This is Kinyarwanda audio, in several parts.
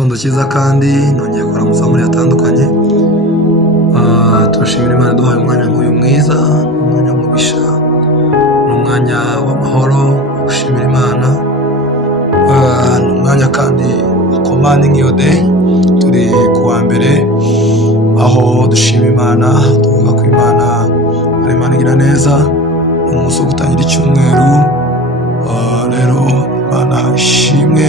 Igitondo cyiza kandi nongeye kuramutsa muri atandukanye. Turashimira Imana duhaye umwanya nk'uyu mwiza, umwanya w'umugisha, n'umwanya w'amahoro wo gushimira Imana. N'umwanya kandi wa commanding your day. Turi ku wa mbere aho dushima Imana, tuvuga ko Imana ari Imana igira neza. Umunsi wo gutangira icyumweru, rero Imana ishimwe.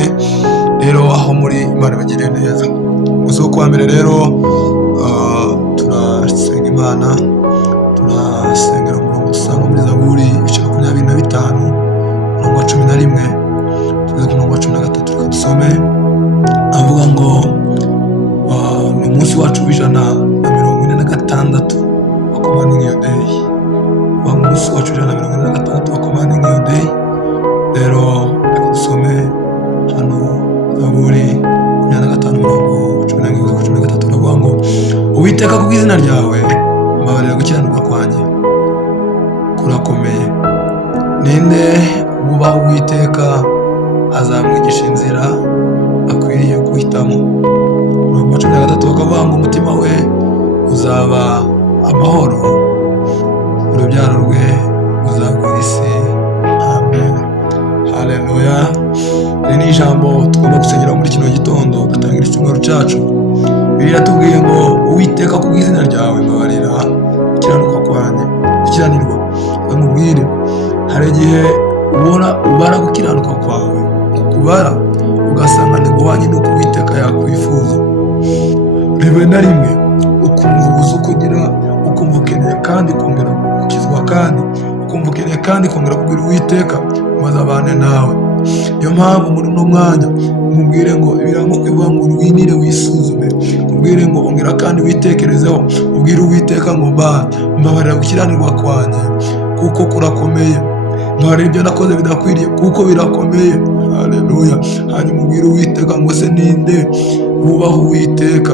Rero aho muri Imana bagire neza. Umunsi wo kuwa mbere rero turasenga Imana, turasengera umurongo dusanga muri Zaburi ibice 25 umurongo wa 11 tugeze ku murongo wa 13. Reka dusome avuga ngo ni umunsi wacu w'146 wa commanding your day. Umunsi wacu w'146 wa commanding your day. Rero reka dusome hano Zaburi 25 umurongo 11-13. Turavuga ngo Uwiteka ku bw'izina ryawe mbabarira gukiranirwa kwanjye kurakomeye. Ninde wubaha Uwiteka azamwigisha inzira akwiriye guhitamo. Umurongo wa 13 bakavuga ngo umutima we uzaba amahoro, urubyaro rwe ruzagwira isi. Amen. Haleluya. Iri ni ijambo tugomba gusengera muri kino gitondo dutangira icyumweru cyacu. Bibiliya iratubwiye ngo Uwiteka ku bw'izina ryawe mbabarira gukiranirwa. Bamubwire, hari igihe ubara gukiranuka kwawe, kubara ugasanga ntiguhanye n'uko Uwiteka yakwifuza. Rimwe na rimwe ukumva ubuze kugira, ukumva ukeneye kandi kongera gukizwa, kandi ukumva ukeneye kandi kongera kubwira Uwiteka maze abane nawe. Niyo mpamvu muri uno mwanya mubwire ngo ibirango kwivuga ngo urwinire wisuzume, mubwire ngo ongera kandi witekerezeho, ubwire Uwiteka ngo mbabarira gukiranirwa kwanjye kuko kurakomeye. Mbabarira ibyo nakoze bidakwiriye kuko birakomeye. Haleluya. Hanyuma ubwire Uwiteka ngo se ninde wubaha Uwiteka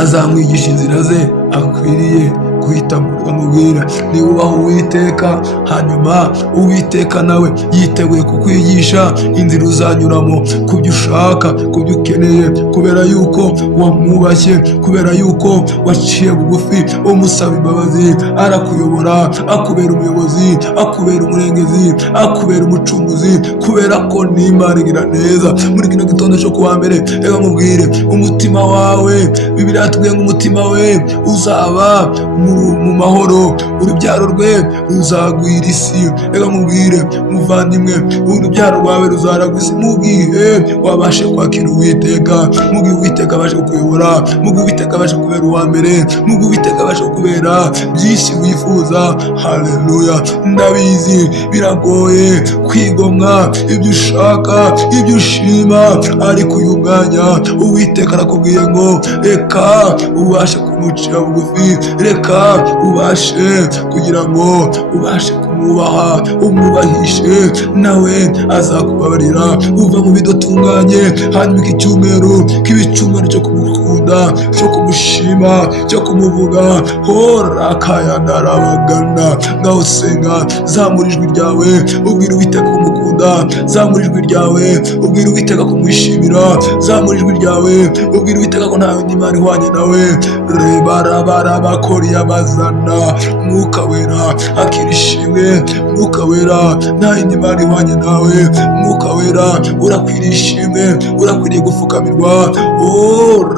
azamwigisha inzira ze akwiriye guhitamo. Bamubwira niba ubaha Uwiteka, hanyuma Uwiteka nawe yiteguye kukwigisha inzira uzanyuramo, kubyo ushaka, kubyo ukeneye, kubera yuko wamwubashye, kubera yuko waciye bugufi umusaba imbabazi. Arakuyobora, akubera umuyobozi, akubera umurengezi, akubera umucunguzi, kubera ko n'Imana igira neza. Muri kino gitondo cyo kuwa mbere reka mubwire umutima wawe, Bibiliya yatubwiye ngo umutima we uzaba mu mahoro, urubyaro rwe ruzagwira isi. Reka mubwire muvandimwe, urubyaro rwawe ruzaragwa isi mu gihe wabashe kwakira Uwiteka, mu gihe Uwiteka abashe kukuyobora, mu gihe Uwiteka abashe kubera uwa mbere, mu gihe Uwiteka abashe kubera byinshi wifuza. Haleluya. Ndabizi biragoye kwigomwa ibyo ushaka, ibyo ushima, ariko uyu mwanya Uwiteka arakubwiye ngo reka ubashe kumucira bugufi, reka ubashe kugira ngo ubashe kumwubaha, umwubahishe, nawe azakubabarira uva mu bidatunganye. Hanyuma iki cyumweru kibe icyumweru cyo kumukunda, cyo kumushima, cyo kumuvuga. Hora kayandarabagana. Ngaho senga, zamura ijwi ryawe ubwira Uwiteka kumukunda, zamura ijwi ryawe ubwira Uwiteka kumwishimira, zamura ijwi ryawe ubwira Uwiteka ko nta yindi Mana ihwanye nawe. Rebarabakoriya bazana. Mwuka wera akira ishimwe, Mwuka wera nta yindi Mana ihwanye nawe. Mwuka wera urakwiriye ishimwe, urakwiriye gupfukamirwa.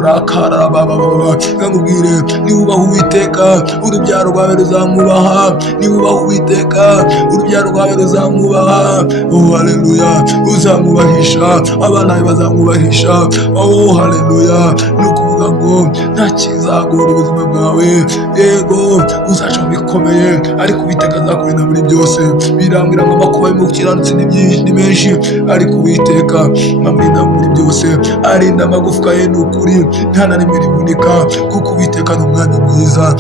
Rakarabababa. Ngambwire niwubaha Uwiteka urubyaro rwawe ruzamwubaha, niwubaha Uwiteka urubyaro rwawe ruzamwubaha. Haleluya. Uzamwubahisha, abana be bazamwubahisha. Haleluya. Nukuvuga ngo nta kizagora ubuzima bwawe. Yego uzaca mu bikomeye, ariko Uwiteka azakurinda muri byose. Birambwira ngo amakuba y'umukiranutsi ni menshi, ariko Uwiteka amurinda muri byose. Arinda amagufwa ye n'ukuri, nta na rimwe rivunika, kuko Uwiteka ni umwami mwiza.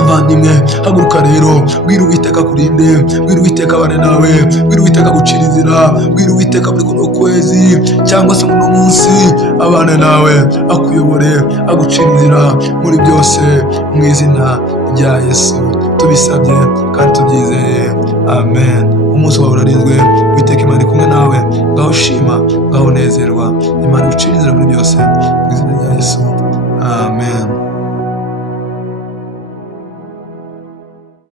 Abandimwe haguruka rero, bwira Uwiteka kurinde, bwira Uwiteka abane nawe, bwira Uwiteka gucira inzira, bwira Uwiteka muri kuno kwezi cyangwa se muno munsi abane nawe, akuyobore, agucira inzira muri byose, mu izina rya Yesu tubisabye kandi tubyizeye. Amen. umunsi wawe urarinzwe, Uwiteka Imana iri kumwe nawe, ngaho shima, ngaho nezerwa, Imana igucire inzira muri byose, mu izina rya Yesu, amen.